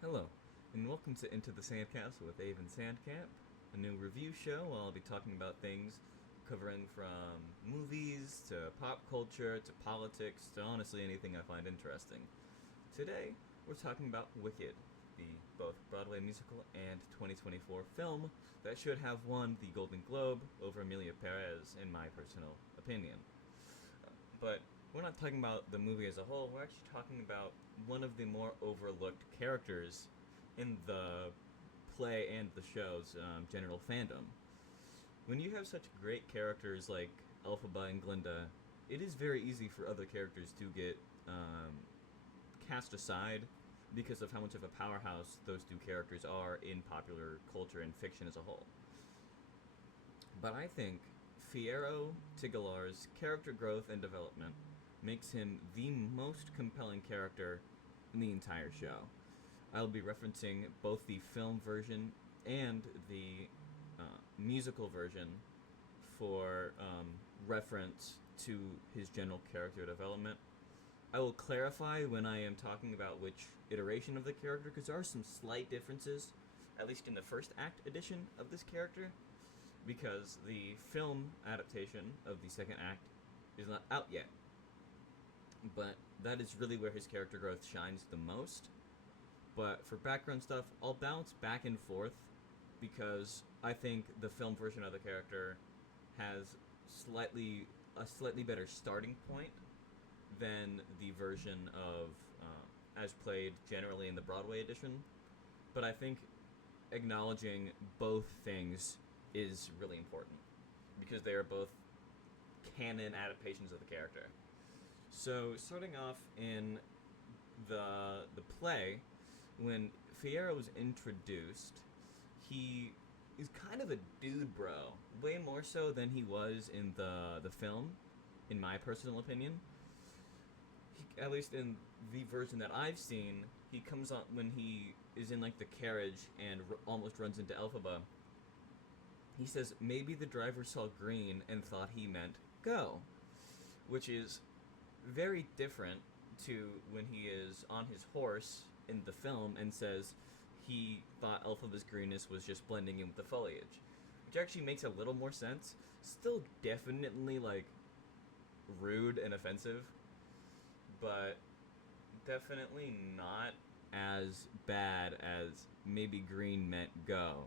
Hello, and welcome to Into the SandKastle with Ave and Sandcamp, a new review show where I'll be talking about things covering from movies to pop culture to politics to honestly anything I find interesting. Today, we're talking about Wicked, the both Broadway musical and 2024 film that should have won the Golden Globe over Emilia Perez, in my personal opinion. But we're not talking about the movie as a whole. We're actually talking about one of the more overlooked characters in the play and the show's general fandom. When you have such great characters like Elphaba and Glinda, it is very easy for other characters to get cast aside because of how much of a powerhouse those two characters are in popular culture and fiction as a whole. But I think Fiyero Tigelaar's character growth and development makes him the most compelling character in the entire show. I'll be referencing both the film version and the musical version for reference to his general character development. I will clarify when I am talking about which iteration of the character, because there are some slight differences, at least in the first act edition of this character, because the film adaptation of the second act is not out yet. But that is really where his character growth shines the most. But for background stuff, I'll bounce back and forth because I think the film version of the character has a slightly better starting point than the version of as played generally in the Broadway edition. But I think acknowledging both things is really important because they are both canon adaptations of the character. So starting off in the play, when Fiyero was introduced, he is kind of a dude bro, way more so than he was in the film, in my personal opinion. At least in the version that I've seen, he comes on when he is in like the carriage and almost runs into Elphaba. He says maybe the driver saw green and thought he meant go, which is very different to when he is on his horse in the film and says he thought Elphaba's greenness was just blending in with the foliage, which actually makes a little more sense. Still definitely like rude and offensive, but definitely not as bad as maybe green meant go,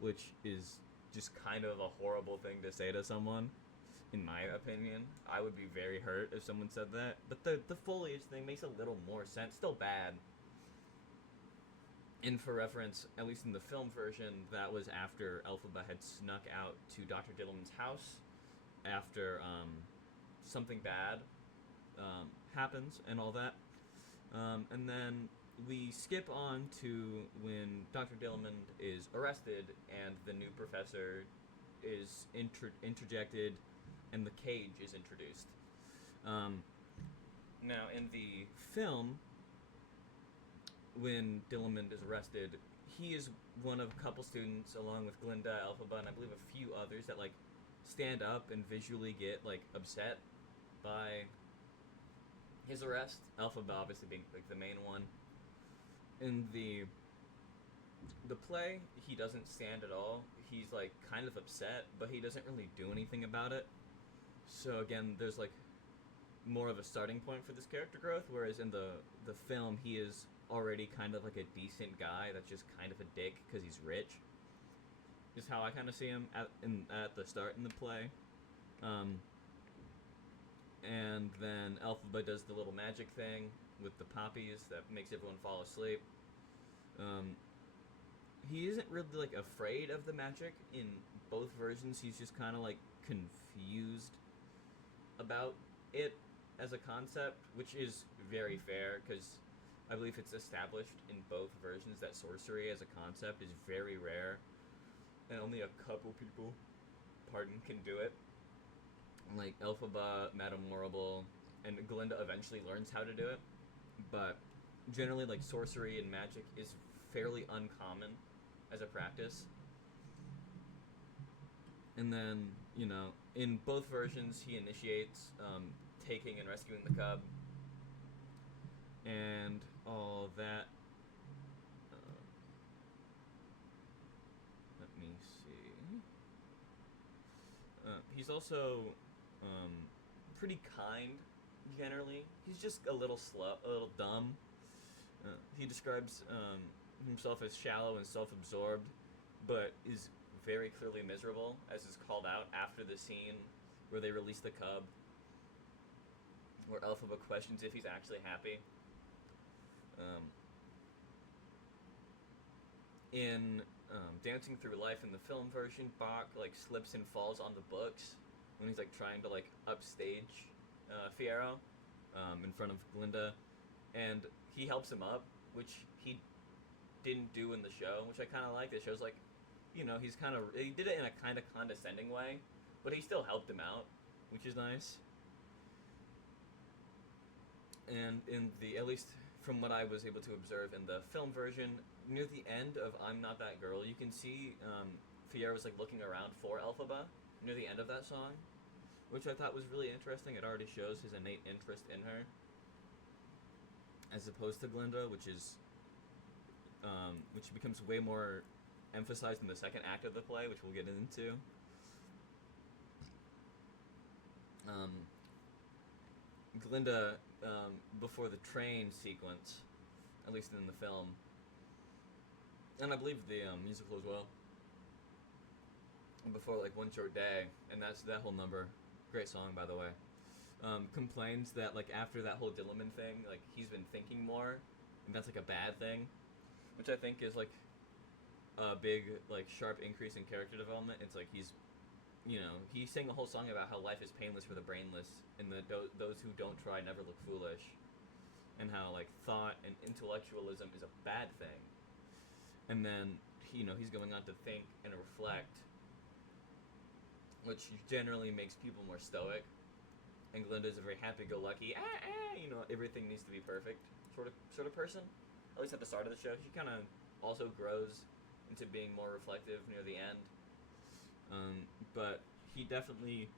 which is just kind of a horrible thing to say to someone. In my opinion, I would be very hurt if someone said that. But the foliage thing makes a little more sense. Still bad. And for reference, at least in the film version, that was after Elphaba had snuck out to Dr. Dillman's house after something bad happens and all that. And then we skip on to when Dr. Dillman is arrested and the new professor is interjected and the cage is introduced. Now, in the film, when Dillamond is arrested, he is one of a couple students, along with Glinda, Elphaba, and I believe a few others that like stand up and visually get like upset by his arrest. Elphaba obviously being like the main one. In the play, he doesn't stand at all. He's like kind of upset, but he doesn't really do anything about it. So again, there's like more of a starting point for this character growth, whereas in the film, he is already kind of like a decent guy that's just kind of a dick because he's rich. Is how I kind of see him at the start in the play. And then Elphaba does the little magic thing with the poppies that makes everyone fall asleep. He isn't really like afraid of the magic in both versions. He's just kind of like confused about it as a concept, which is very fair because I believe it's established in both versions that sorcery as a concept is very rare, and only a couple people, can do it. Like Elphaba, Madame Morrible, and Glinda eventually learns how to do it, but generally, like sorcery and magic is fairly uncommon as a practice. And then, in both versions, he initiates taking and rescuing the cub and all that. me see. He's also pretty kind, generally. He's just a little slow, a little dumb. He describes himself as shallow and self-absorbed, but is very clearly miserable, as is called out after the scene where they release the cub, where Elphaba questions if he's actually happy. In Dancing Through Life in the film version, Bach like slips and falls on the books when he's like trying to like upstage Fiyero in front of Glinda, and he helps him up, which he didn't do in the show, which I kind of like. The show's like, he did it in a kind of condescending way, but he still helped him out, which is nice. And in the, at least from what I was able to observe in the film version, near the end of I'm Not That Girl, you can see Fiyero's like looking around for Elphaba near the end of that song, which I thought was really interesting. It already shows his innate interest in her, as opposed to Glinda, which becomes way more emphasized in the second act of the play, which we'll get into. Glinda, before the train sequence, at least in the film, and I believe the musical as well, before like One Short Day, and that's that whole number, great song by the way, complains that like after that whole Dilliman thing, like he's been thinking more, and that's like a bad thing, which I think is like a big like sharp increase in character development. It's like he's sang a whole song about how life is painless for the brainless, and those who don't try never look foolish, and how like thought and intellectualism is a bad thing. And then he's going on to think and reflect, which generally makes people more stoic. And Glinda's a very happy-go-lucky, everything needs to be perfect sort of person. At least at the start of the show, she kind of also grows into being more reflective near the end. But he definitely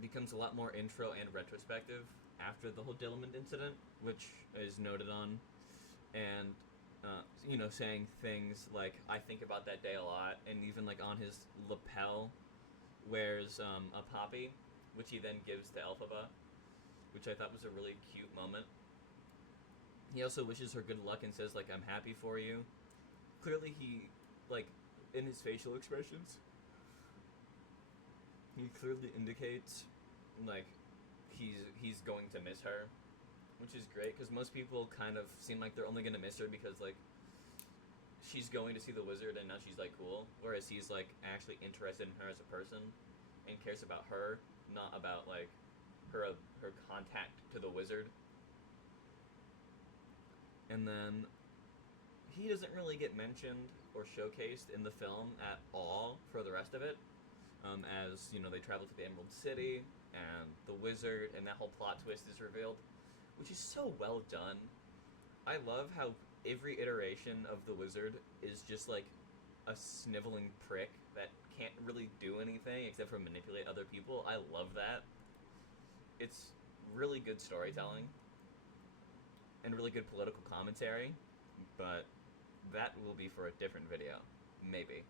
becomes a lot more intro and retrospective after the whole Dilliman incident, which is noted on, and saying things like, I think about that day a lot, and even like on his lapel wears a poppy, which he then gives to Elphaba, which I thought was a really cute moment. He also wishes her good luck and says like, I'm happy for you. Clearly he, like, in his facial expressions, he clearly indicates like he's going to miss her, which is great, because most people kind of seem like they're only going to miss her because like she's going to see the wizard and now she's like cool, whereas he's like actually interested in her as a person and cares about her, not about like her contact to the wizard. And then he doesn't really get mentioned or showcased in the film at all for the rest of it, as they travel to the Emerald City and the wizard, and that whole plot twist is revealed, which is so well done. I love how every iteration of the wizard is just like a sniveling prick that can't really do anything except for manipulate other people. I love that. It's really good storytelling and really good political commentary, but that will be for a different video, maybe.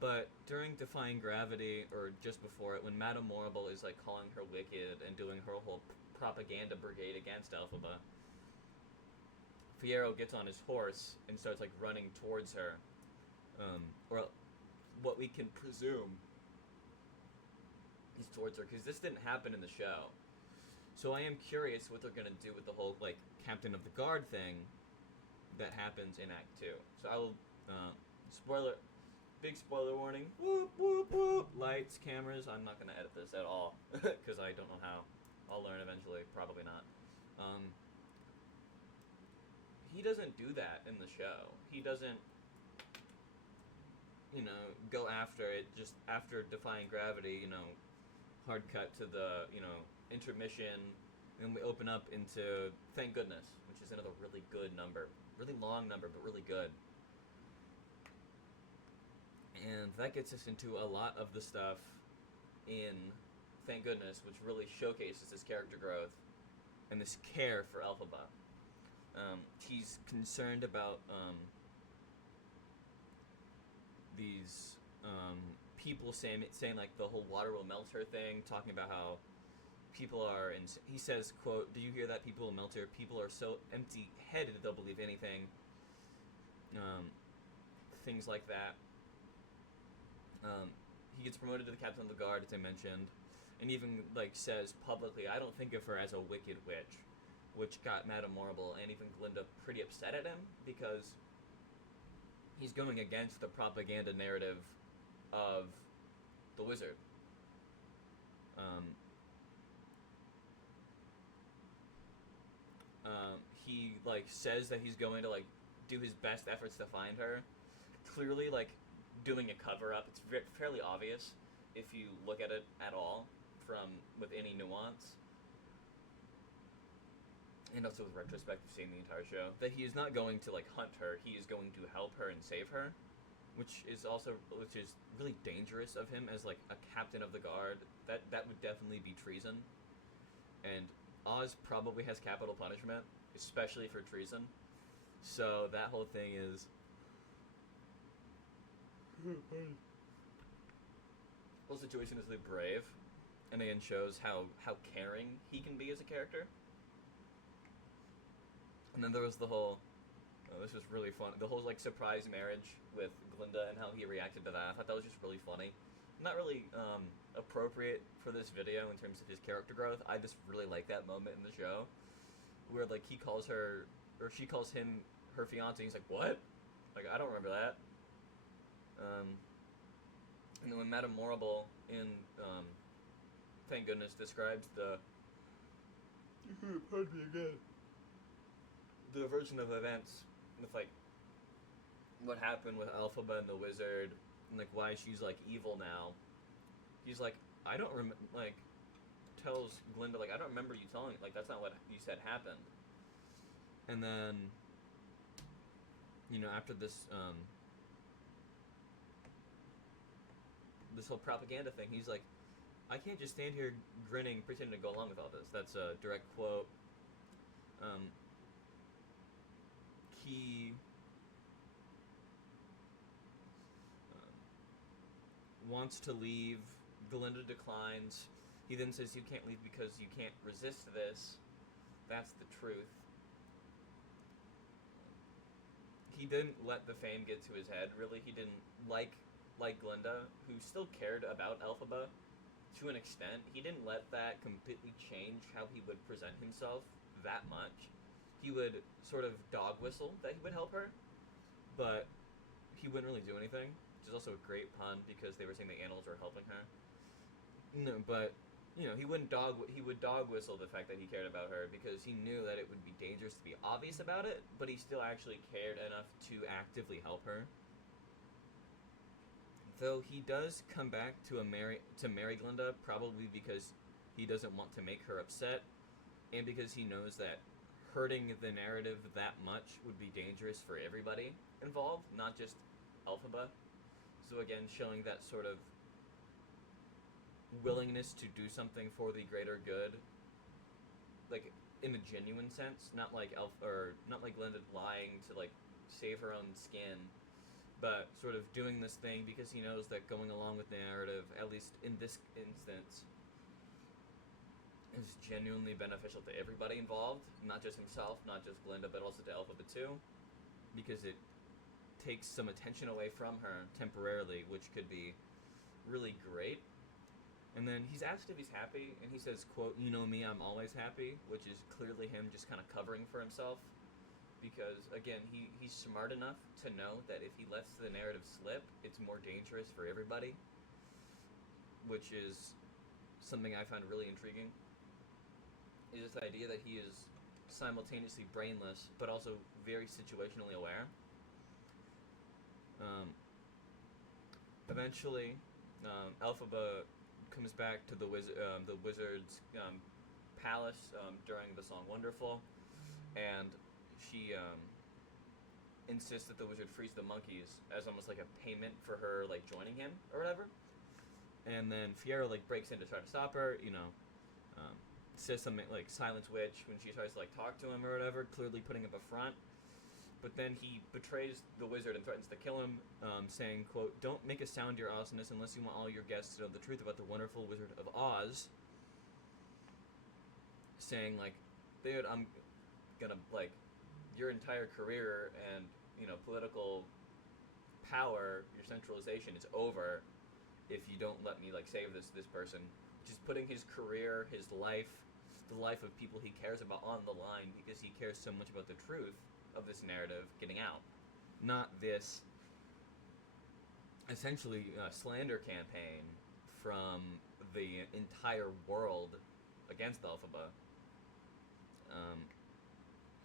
But during Defying Gravity, or just before it, when Madame Morrible is like calling her wicked and doing her whole propaganda brigade against Elphaba, Fiyero gets on his horse and starts like running towards her, or what we can presume is towards her, because this didn't happen in the show. So I am curious what they're gonna do with the whole like Captain of the Guard thing that happens in Act 2. So I will, big spoiler warning, whoop, whoop, whoop, lights, cameras. I'm not going to edit this at all, because I don't know how. I'll learn eventually, probably not. He doesn't do that in the show. He doesn't, go after it, just after Defying Gravity, hard cut to the, intermission, and we open up into Thank Goodness, which is another really good number. Really long number, but really good. And that gets us into a lot of the stuff in Thank Goodness, which really showcases this character growth and this care for Elphaba. He's concerned about these people saying like the whole water will melt her thing, talking about how people are, and he says, quote, "Do you hear that? People will melt her. People are so empty-headed they'll believe anything." Things like that. He gets promoted to the captain of the guard, as I mentioned, and even like says publicly, "I don't think of her as a wicked witch," which got Madame Morrible and even Glinda pretty upset at him because he's going against the propaganda narrative of the wizard. He like says that he's going to like do his best efforts to find her. Clearly, like doing a cover up. It's fairly obvious if you look at it at all from with any nuance. And also with retrospect of seeing the entire show, that he is not going to like hunt her. He is going to help her and save her, which is really dangerous of him as like a captain of the guard. That would definitely be treason. And Oz probably has capital punishment, especially for treason. So that whole thing is whole situation is really brave, and again shows how caring he can be as a character. And then there was the whole, this was really fun, the whole like surprise marriage with Glinda and how he reacted to that. I thought that was just really funny. Not really appropriate for this video in terms of his character growth. I just really like that moment in the show where like he calls her, or she calls him her fiance, and he's like, "What? Like, I don't remember that." And then when Madame Morrible in Thank Goodness describes pardon me again, the version of events with like what happened with Elphaba and the wizard, and like why she's like evil now, he's like, I don't remember, like tells Glinda like, I don't remember you telling, like that's not what you said happened. And then, you know, after this this whole propaganda thing, he's like, I can't just stand here grinning, pretending to go along with all this. That's a direct quote. He wants to leave. Glinda declines. He then says, "You can't leave because you can't resist this." That's the truth. He didn't let the fame get to his head, really. He didn't like Glinda, who still cared about Elphaba to an extent. He didn't let that completely change how he would present himself that much. He would sort of dog whistle that he would help her, but he wouldn't really do anything, which is also a great pun because they were saying the animals were helping her. No, but you know, he would dog whistle the fact that he cared about her because he knew that it would be dangerous to be obvious about it, but he still actually cared enough to actively help her. Though he does come back to marry Glinda, probably because he doesn't want to make her upset, and because he knows that hurting the narrative that much would be dangerous for everybody involved, not just Elphaba. So again, showing that sort of willingness to do something for the greater good, like in a genuine sense, not like Glinda lying to like save her own skin, but sort of doing this thing because he knows that going along with the narrative, at least in this instance, is genuinely beneficial to everybody involved, not just himself, not just Glinda, but also to Elphaba too, because it takes some attention away from her temporarily, which could be really great. And then he's asked if he's happy, and he says, quote, "You know me, I'm always happy," which is clearly him just kind of covering for himself, because again, he's smart enough to know that if he lets the narrative slip, it's more dangerous for everybody, which is something I find really intriguing, is this idea that he is simultaneously brainless, but also very situationally aware. Eventually, Elphaba comes back to the wizard's palace during the song "Wonderful," and she insists that the wizard frees the monkeys as almost like a payment for her like joining him or whatever. And then Fiyero like breaks in to try to stop her. You know, says something like "silence witch" when she tries to like talk to him or whatever, clearly putting up a front. But then he betrays the wizard and threatens to kill him, saying, quote, "Don't make a sound, your awesomeness, unless you want all your guests to know the truth about the wonderful Wizard of Oz." Saying, like, dude, I'm gonna, like, your entire career and, political power, your centralization is over if you don't let me, like, save this person. Just putting his career, his life, the life of people he cares about on the line because he cares so much about the truth of this narrative getting out. Not this, essentially, slander campaign from the entire world against Elphaba.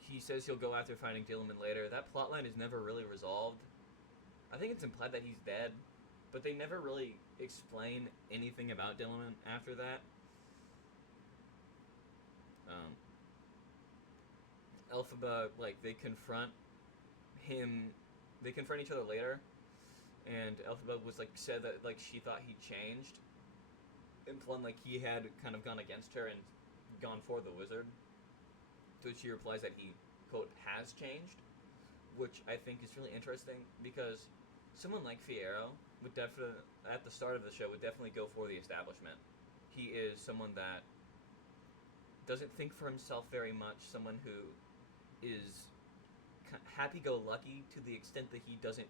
He says he'll go after finding Dilliman later. That plotline is never really resolved. I think it's implied that he's dead, but they never really explain anything about Dilliman after that. Elphaba, like, they confront each other later, and Elphaba was, like, said that, like, she thought he changed, implying, like, he had kind of gone against her and gone for the wizard. To which she replies that he, quote, has changed, which I think is really interesting, because someone like Fiyero would definitely, at the start of the show, would definitely go for the establishment. He is someone that doesn't think for himself very much, someone who is happy-go-lucky to the extent that he doesn't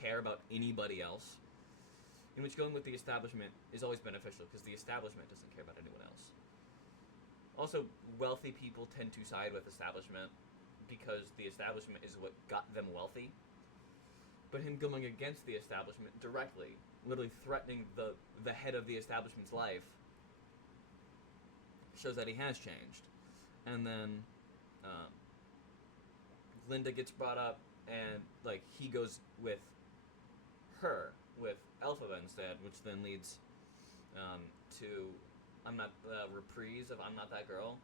care about anybody else, in which going with the establishment is always beneficial, because the establishment doesn't care about anyone else. Also, wealthy people tend to side with establishment because the establishment is what got them wealthy. But him going against the establishment directly, literally threatening the head of the establishment's life, shows that he has changed. And then Linda gets brought up, and, like, he goes with her, with Elphaba instead, which then leads to reprise of I'm Not That Girl,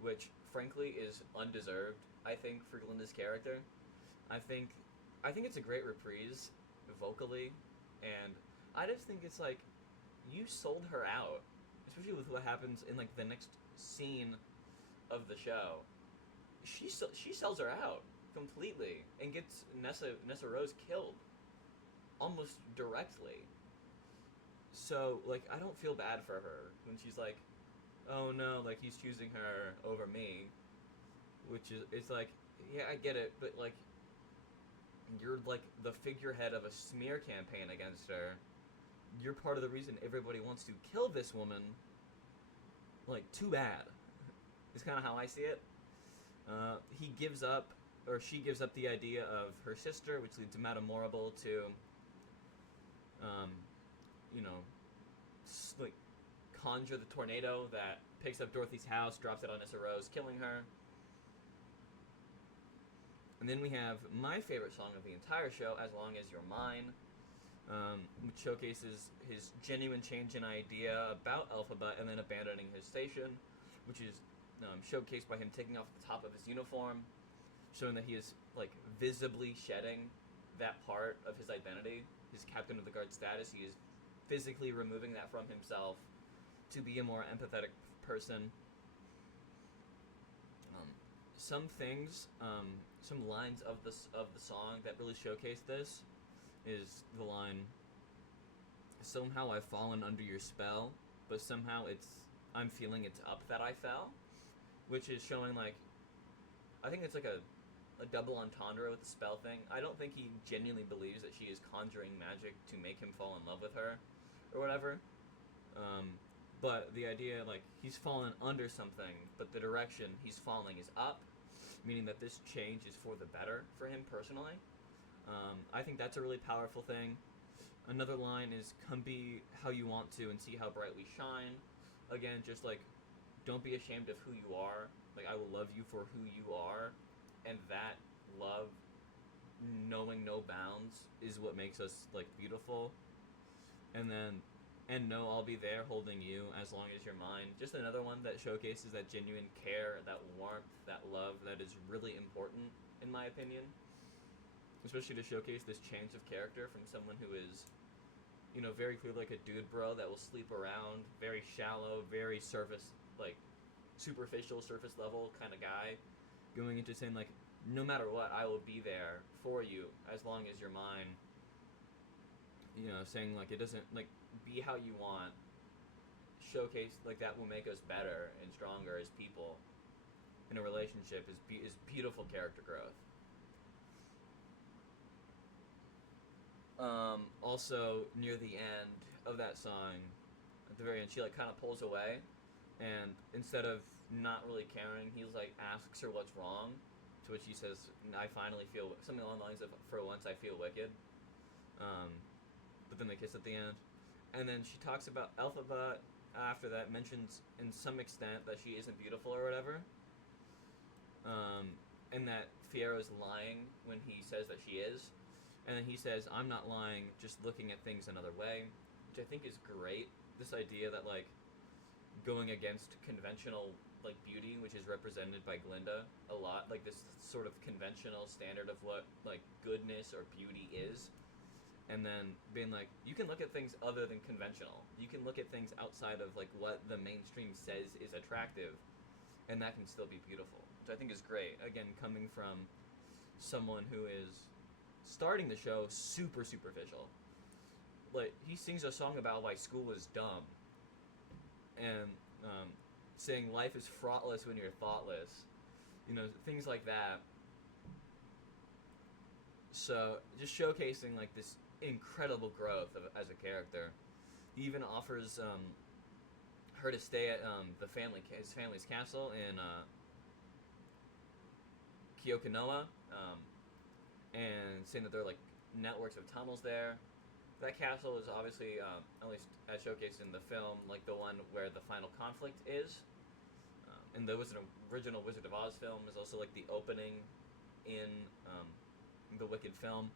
which frankly is undeserved, I think, for Linda's character. I think it's a great reprise vocally, and I just think it's like, you sold her out, especially with what happens in, like, the next scene of the show. She sells her out completely and gets Nessa Rose killed almost directly. So, like, I don't feel bad for her when she's like, oh no, like, he's choosing her over me, which is, it's like, yeah, I get it, but, like, you're, like, the figurehead of a smear campaign against her. You're part of the reason everybody wants to kill this woman. Like, too bad. It's kind of how I see it. He gives up, or she gives up the idea of her sister, which leads to Madame Morrible to, like, conjure the tornado that picks up Dorothy's house, drops it on Nessa Rose, killing her. And then we have my favorite song of the entire show, As Long As You're Mine, which showcases his genuine change in idea about Elphaba and then abandoning his station, which is showcased by him taking off the top of his uniform, showing that he is, like, visibly shedding that part of his identity, his captain of the guard status. He is physically removing that from himself to be a more empathetic person. Some things, some lines of the song that really showcase this is the line, "Somehow I've fallen under your spell, but somehow I'm feeling it's up that I fell," which is showing, like, I think it's like a double entendre with the spell thing. I don't think he genuinely believes that she is conjuring magic to make him fall in love with her, or whatever. But the idea, like, he's fallen under something, but the direction he's falling is up, meaning that this change is for the better for him personally. I think that's a really powerful thing. Another line is, "Come be how you want to and see how bright we shine." Again, just, like, don't be ashamed of who you are. Like, I will love you for who you are. And that love, knowing no bounds, is what makes us, like, beautiful. And then, and no, I'll be there holding you as long as you're mine. Just another one that showcases that genuine care, that warmth, that love that is really important, in my opinion. Especially to showcase this change of character from someone who is, very clearly like a dude bro that will sleep around, very shallow, very surface, like, superficial, surface level kind of guy, going into saying, like, no matter what, I will be there for you as long as you're mine. You know, saying like it doesn't like be how you want. Showcase like that will make us better and stronger as people in a relationship is beautiful character growth. Also, near the end of that song, at the very end, she like kind of pulls away, and instead of not really caring, he's like asks her what's wrong, to which she says, "I finally feel something along the lines of for once I feel wicked." Um, but then they kiss at the end, and then she talks about Elphaba. After that, mentions in some extent that she isn't beautiful or whatever, and that Fiyero's lying when he says that she is. And then he says, "I'm not lying, just looking at things another way," which I think is great. This idea that like going against conventional like beauty, which is represented by Glinda a lot, like this sort of conventional standard of what like goodness or beauty is, and then being like, you can look at things other than conventional. You can look at things outside of like what the mainstream says is attractive, and that can still be beautiful, which I think is great. Again, coming from someone who is starting the show super superficial. Like, he sings a song about why school is dumb, and saying life is fraughtless when you're thoughtless, you know, things like that. So just showcasing like this incredible growth as a character. He even offers her to stay at his family's castle in Kyokinoa, and saying that there are like networks of tunnels there. That castle is obviously, at least as showcased in the film, like the one where the final conflict is. And the original Wizard of Oz film is also like the opening in the Wicked film.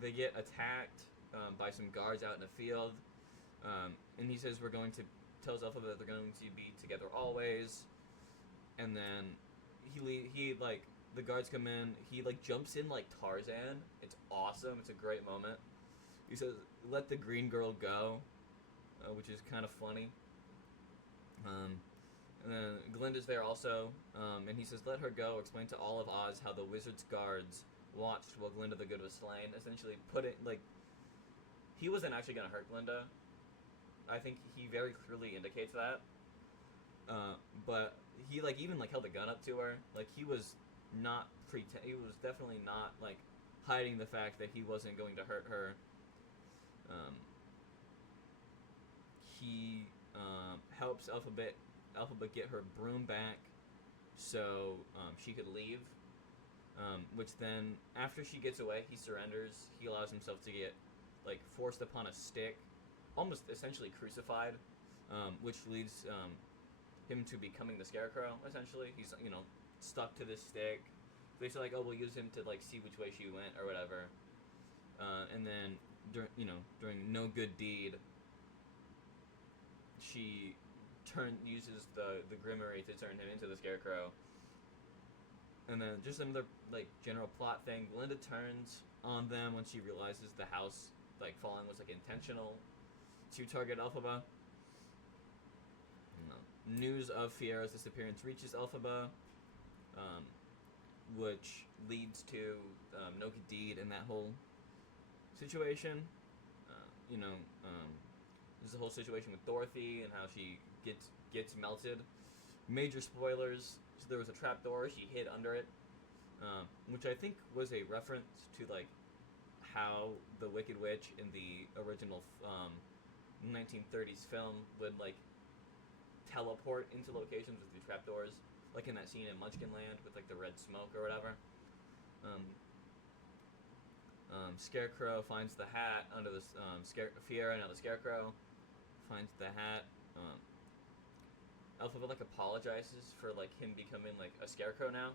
They get attacked by some guards out in a field, and he says tells Elphaba that they're going to be together always. And then he like the guards come in. He like jumps in like Tarzan. It's awesome. It's a great moment. He says, "Let the green girl go," which is kind of funny. And then Glinda's there also, and he says, "Let her go. Explain to all of Oz how the wizard's guards watched while Glinda the Good was slain." Essentially, he wasn't actually gonna hurt Glinda. I think he very clearly indicates that. But he like even like held a gun up to her. Like he was not he was definitely not like hiding the fact that he wasn't going to hurt her. He helps Elphaba get her broom back so she could leave. Which then, after she gets away, he surrenders. He allows himself to get like forced upon a stick, almost essentially crucified, which leads him to becoming the Scarecrow. Essentially, he's stuck to this stick. They say like, "Oh, we'll use him to like see which way she went or whatever." And then during no good deed, she uses the Grimoire to turn him into the Scarecrow. And then just another like general plot thing. Glinda turns on them when she realizes the house like falling was like intentional to target Elphaba. News of Fiyero's disappearance reaches Elphaba, which leads to no good deed in that whole situation. There's the whole situation with Dorothy and how she gets melted. Major spoilers. So there was a trapdoor. She hid under it, which I think was a reference to like how the Wicked Witch in the original 1930s film would like teleport into locations with the trapdoors, like in that scene in Munchkinland with like the red smoke or whatever. Scarecrow finds the hat under the Fiyero, now the Scarecrow, finds the hat. Elphaba like apologizes for like him becoming like a Scarecrow now,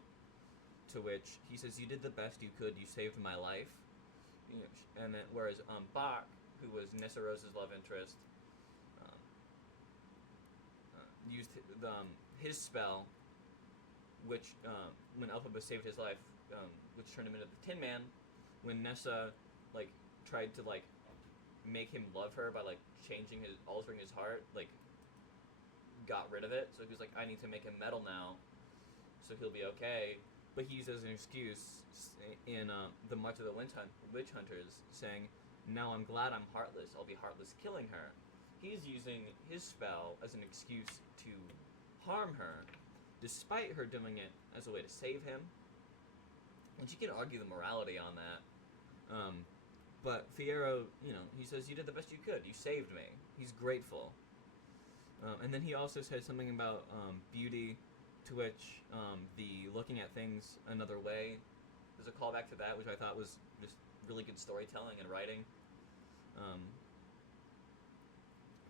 to which he says, "You did the best you could. You saved my life." And then whereas Bach, who was Nessarose's love interest, used his spell, which when Elphaba saved his life, which turned him into the Tin Man. When Nessa like tried to like make him love her by like altering his heart, like got rid of it. So he was like, I need to make him metal now, so he'll be okay. But he uses an excuse in the March of the Witch Hunters, saying, now I'm glad I'm heartless. I'll be heartless killing her. He's using his spell as an excuse to harm her, despite her doing it as a way to save him. And you can argue the morality on that. But Fiyero, he says, you did the best you could. You saved me. He's grateful. And then he also says something about beauty, to which the looking at things another way, there's a callback to that, which I thought was just really good storytelling and writing.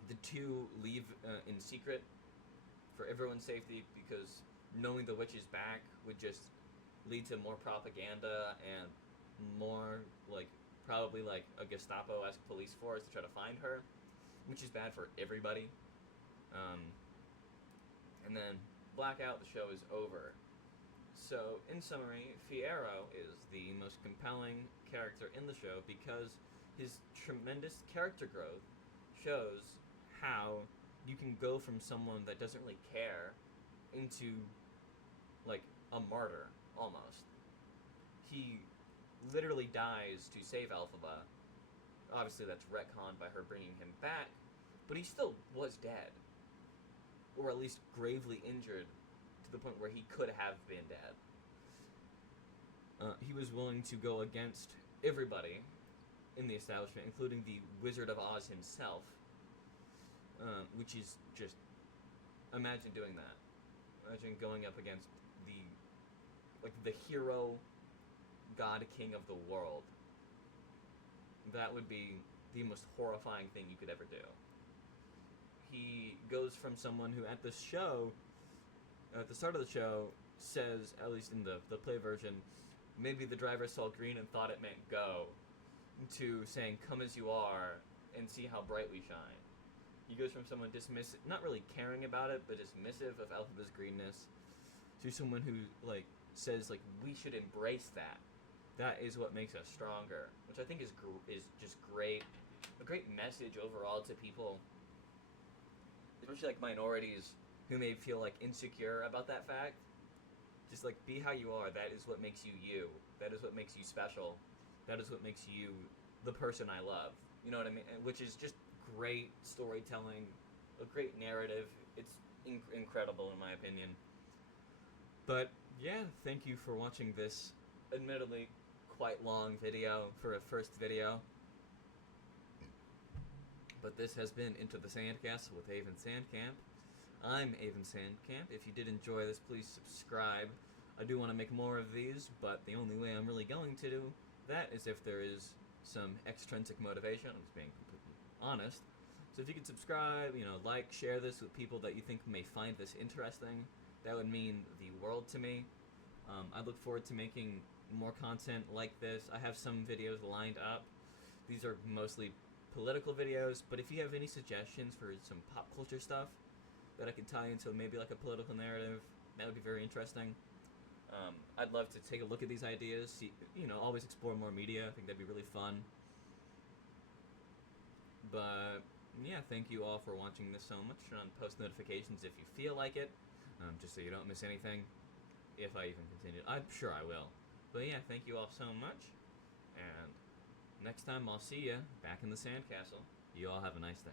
The two leave in secret for everyone's safety, because knowing the witch is back would just lead to more propaganda and more, probably a Gestapo-esque police force to try to find her, which is bad for everybody. And then blackout, the show is over. So, in summary, Fiyero is the most compelling character in the show because his tremendous character growth shows how you can go from someone that doesn't really care into, a martyr, almost. He literally dies to save Elphaba. Obviously, that's retconned by her bringing him back, but he still was dead. Or at least gravely injured to the point where he could have been dead. He was willing to go against everybody in the establishment, including the Wizard of Oz himself, which is just... Imagine doing that. Imagine going up against the hero god king of the world. That would be the most horrifying thing you could ever do. He goes from someone who at the show, at the start of the show, says, at least in the play version, maybe the driver saw green and thought it meant go, to saying, come as you are and see how bright we shine. He goes from someone dismissive, not really caring about it, but dismissive of Elphaba's greenness, to someone who, says, we should embrace that. That is what makes us stronger, which I think is just great. A great message overall to people, especially minorities who may feel insecure about that fact. Just be how you are. That is what makes you you. That is what makes you special. That is what makes you the person I love. You know what I mean? Which is just great storytelling, a great narrative. It's incredible in my opinion. But yeah, thank you for watching this admittedly quite long video for a first video. But this has been Into the SandKastle with Avon Sandcamp. I'm Avon Sandcamp. If you did enjoy this, please subscribe. I do want to make more of these, but the only way I'm really going to do that is if there is some extrinsic motivation. I'm just being completely honest. So if you could subscribe, share this with people that you think may find this interesting, that would mean the world to me. I look forward to making more content like this. I have some videos lined up. These are mostly political videos, but if you have any suggestions for some pop culture stuff that I can tie into maybe a political narrative, that would be very interesting. I'd love to take a look at these ideas, see, always explore more media. I think that'd be really fun. But yeah, thank you all for watching this so much. Turn on post notifications if you feel like it, just so you don't miss anything, if I even continue. I'm sure I will. But yeah, thank you all so much, and next time I'll see you back in the SandKastle. You all have a nice day.